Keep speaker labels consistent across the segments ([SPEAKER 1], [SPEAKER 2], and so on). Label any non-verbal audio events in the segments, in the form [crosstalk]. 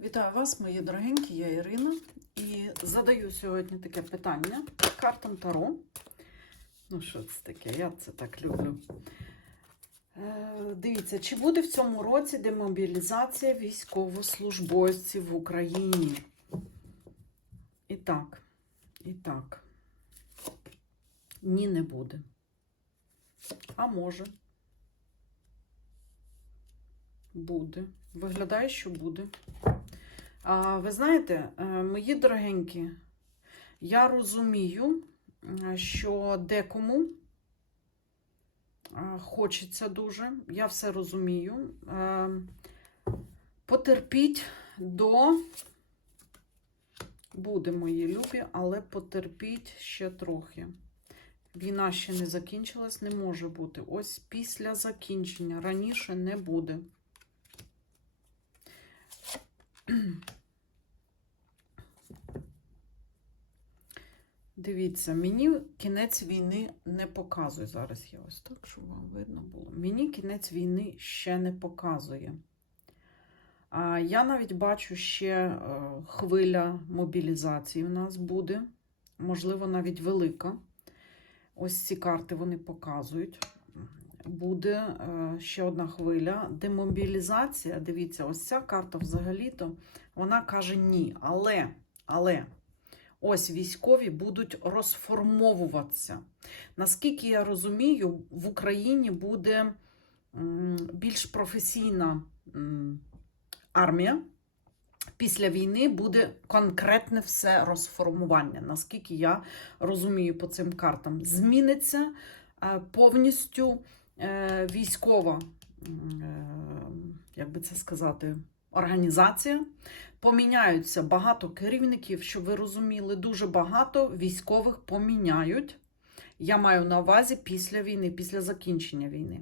[SPEAKER 1] Вітаю вас, мої дорогенькі, я Ірина. І задаю сьогодні таке питання картам Таро. Ну, що це таке? Я це так люблю. Е, дивіться, чи буде в цьому році демобілізація військовослужбовців в Україні? І так, і так. Ні, не буде. А може. Буде. Виглядає, що буде. Ви знаєте, е, мої дорогенькі, я розумію, е, що декому е, хочеться дуже, я все розумію. Потерпіть до, буде мої любі, але потерпіть ще трохи. Війна ще не закінчилась, не може бути. Ось після закінчення раніше не буде. [clears throat] Дивіться, мені кінець війни не показує. Зараз я ось так, щоб вам видно було. Мені кінець війни ще не показує. А я навіть бачу ще е, хвиля мобілізації у нас буде, можливо, навіть велика. Ось ці карти вони показують. Буде е, ще одна хвиля. Демобілізація. Дивіться, ось ця карта взагалі-то вона каже ні. Але, але. Ось військові будуть розформовуватися. Наскільки я розумію, в Україні буде більш професійна армія. Після війни буде конкретне все розформування. Наскільки я розумію по цим картам, зміниться е, повністю військова, е, як би це сказати, організація. Поміняються багато керівників, щоб ви розуміли, дуже багато військових поміняють. Я маю на увазі після війни, після закінчення війни.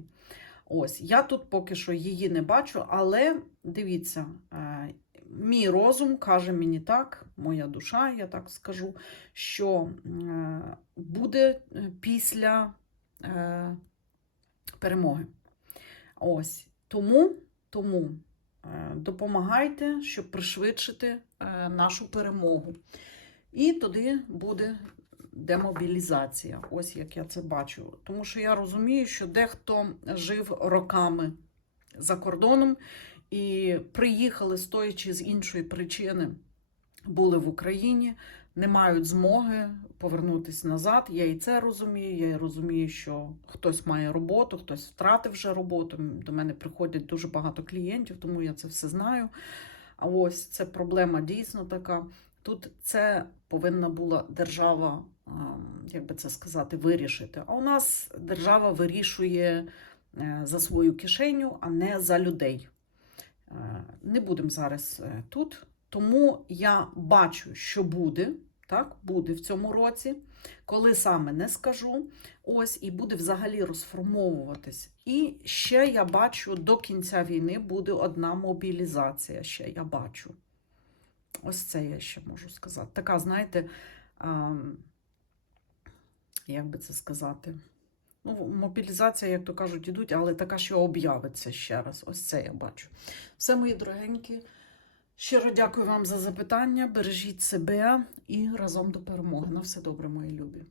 [SPEAKER 1] Ось, я тут поки що її не бачу, але дивіться, е, мій розум каже мені так, моя душа, я так скажу, що е, буде е, після е, перемоги. Ось, тому, тому. Е, Допомагайте, щоб пришвидшити е, нашу перемогу. І тоді буде демобілізація. Ось як я це бачу. Тому що я розумію, що дехто жив роками за кордоном і приїхали, стоячи з іншої причини, були в Україні, не мають змоги повернутися назад. Я і це розумію. Я розумію, що хтось має роботу, хтось втратив вже роботу. До мене приходять дуже багато клієнтів, тому я це все знаю. А ось це проблема дійсно така. Тут це повинна була держава, як би це сказати, вирішити. А у нас держава вирішує е, за свою кишеню, а не за людей. Е, Не будемо зараз е, тут. Тому я бачу, що буде. Так, буде в цьому році, коли саме не скажу. Ось і буде взагалі розформовуватись. І ще я бачу, до кінця війни буде одна мобілізація. Ще я бачу. Ось це я ще можу сказати. Така, знаєте, а, як би це сказати? Ну, мобілізація, як то кажуть, ідуть, але така, що об'явиться ще раз. Ось це я бачу. Все, мої дорогенькі. Щиро дякую вам за запитання. Бережіть себе і разом до перемоги. На все добре, мої любі.